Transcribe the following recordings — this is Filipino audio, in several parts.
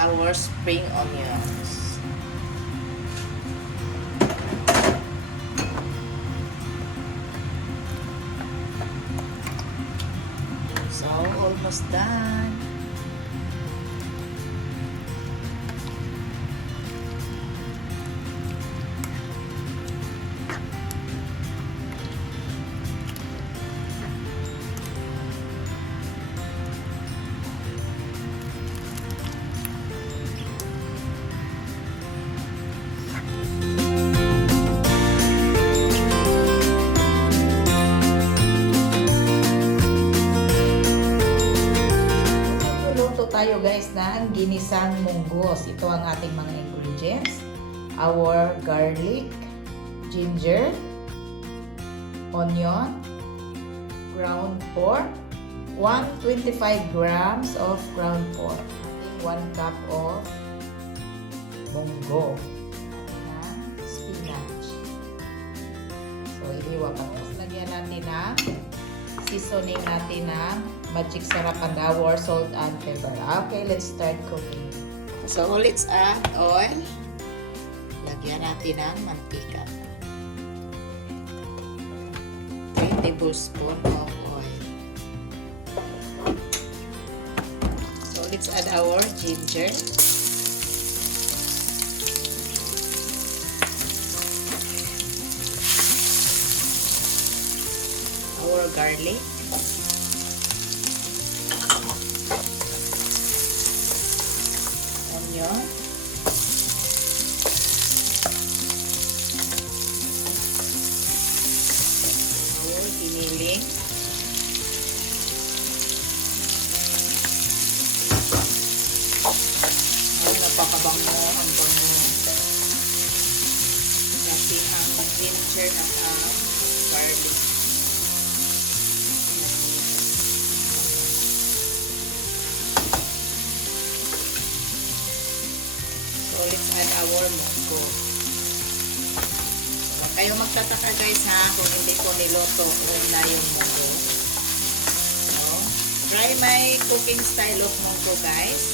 our spring onions. So, almost done. Tayo guys ng ginisang monggos. Ito ang ating mga ingredients. Our garlic, ginger, onion, ground pork, 125 grams of ground pork, 1 cup of monggo, spinach. So, ihiwa pa ito. Lagyan natin na seasoning natin ng magic sarap and our salt and pepper. Okay, let's start cooking. So, let's add oil. Lagyan natin ng mantika. 3 tablespoons of oil. So, let's add our ginger. Our garlic. Onion. Our giniling. Ay, napakabango ang bango. Kasi ang ginger at ang garlic. So, let's add our monggo. So, kayo magtataka guys ha, kung hindi ko niluto na yung monggo. So, try my cooking style of monggo guys.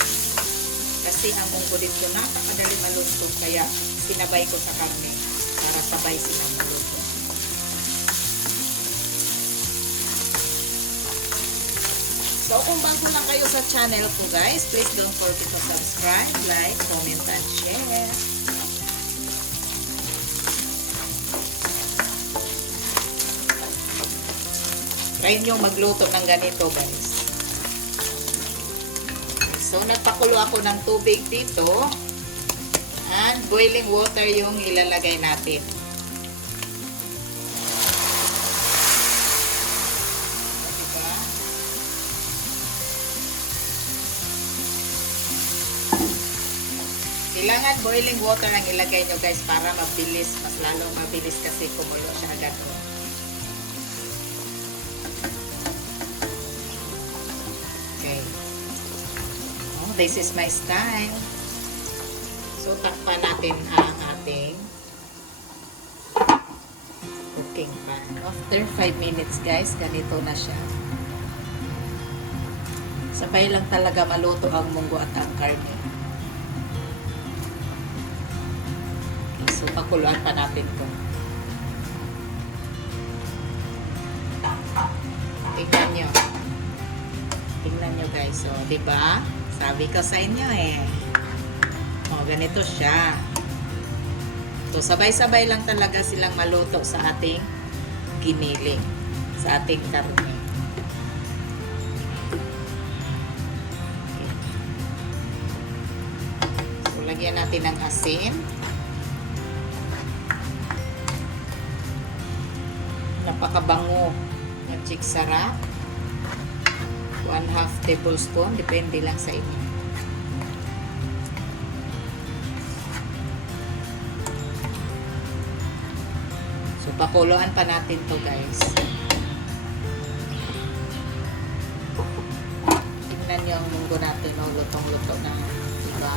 Kasi ang monggo dito napakadali maluto. Kaya sinabay ko sa karne para sabay silang maluto. So, kung bago lang kayo sa channel ko guys, please don't forget to subscribe, like, comment, and share. Try nyo magluto ng ganito guys. So, nagpakulo ako ng tubig dito. And boiling water yung ilalagay natin. Kailangan boiling water ang ilagay nyo guys para mabilis, mas lalong mabilis kasi kumulo siya agad. Okay. Oh, this is my style. So, takpan natin ang ating cooking pan. After 5 minutes guys, ganito na siya. Sabay lang talaga maluto ang monggo at ang karne. So, pakuluan pa natin ito. Tingnan nyo. Tingnan nyo guys. So, diba? Sabi ko sa inyo eh. O, ganito siya. So, sabay-sabay lang talaga silang maluto sa ating giniling. Sa ating karne. Okay. So, lagyan natin ng asin. Napakabango. Magic sarap. 1/2 tablespoon. Depende lang sa inyo. So, pakuluan pa natin to guys. Tingnan nyo ang monggo natin. No? Lutong-luto na. Diba?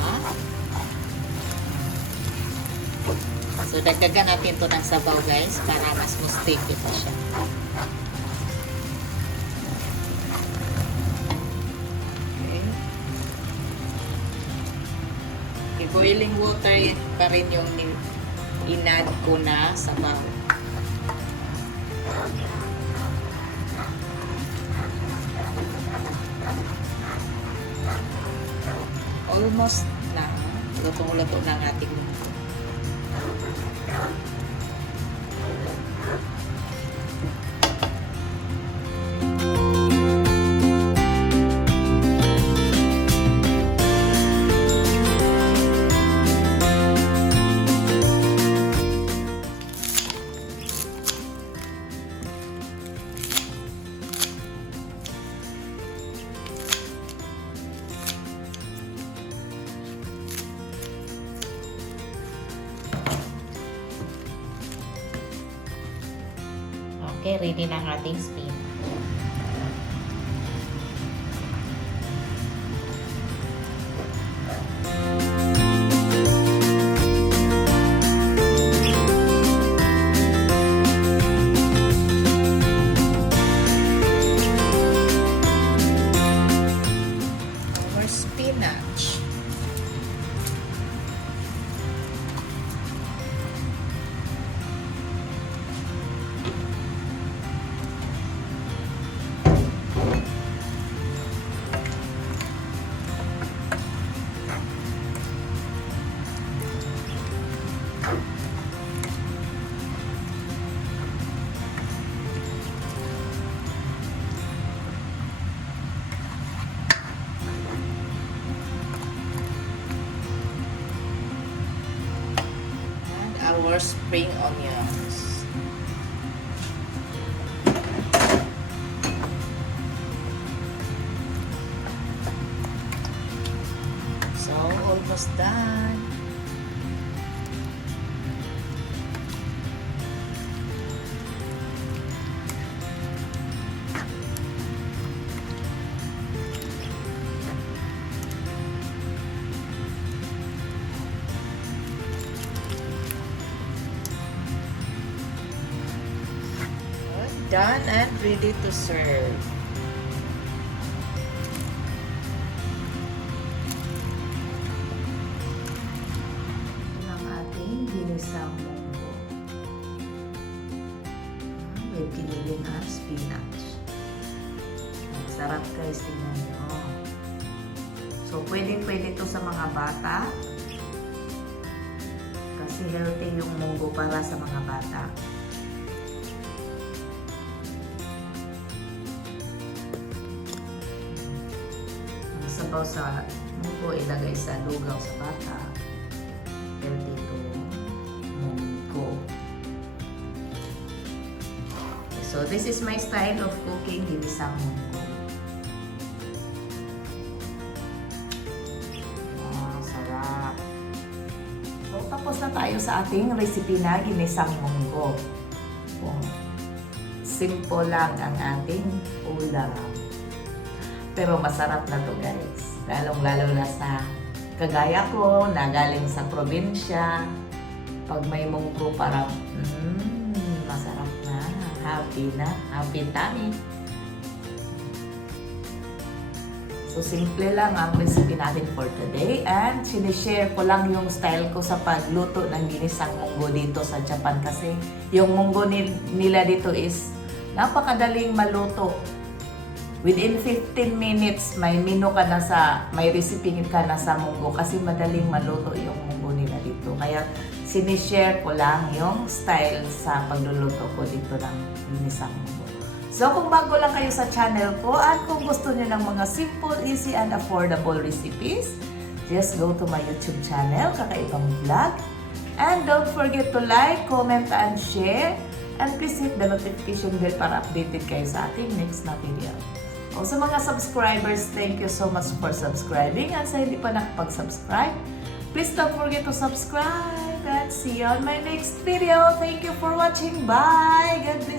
So, dagdagan natin to ng sabaw guys para mas sticky pa siya. Okay. boiling water pa rin yung inad ko na sabaw. Almost na. Lutong-luto na ang ating munggo. Okay, ready na ang ating spinach. Our spinach. Our spring onions. So, almost done. Done and ready to serve. Ang ating ginisang monggo with giniling at spinach. Sarap guys, tingnan nyo. So, pwede to sa mga bata. Kasi healthy yung monggo para sa mga bata. Sabaw sa munggo ilagay sa lugaw sa bata. Healthy to munggo. So this is my style of cooking ginisang monggo. Sarap. So tapos na tayo sa ating recipe na ginisang monggo. Simple lang ang ating ulam. Pero masarap na to guys. Lalong-lalo na sa kagaya ko na galing sa probinsya. Pag may munggo parang masarap na. Happy na. Happy tummy. So simple lang ang recipe natin for today. And sinishare ko lang yung style ko sa pagluto ng ginisang monggo dito sa Japan. Kasi yung monggo nila dito is napakadaling maluto. Within 15 minutes, may menu ka na may recipe ka na sa monggo kasi madaling maluto yung monggo nila dito. Kaya sinishare ko lang yung style sa pagluluto ko dito ng ginisang monggo. So kung bago lang kayo sa channel ko at kung gusto niyo ng mga simple, easy, and affordable recipes, just go to my YouTube channel, Kaka'EVAng Vlog. And don't forget to like, comment, and share. And please hit the notification bell para updated kayo sa ating next na video. O sa mga subscribers, thank you so much for subscribing. At sa hindi pa nakapag-subscribe, please don't forget to subscribe. And see you on my next video. Thank you for watching. Bye! God bless.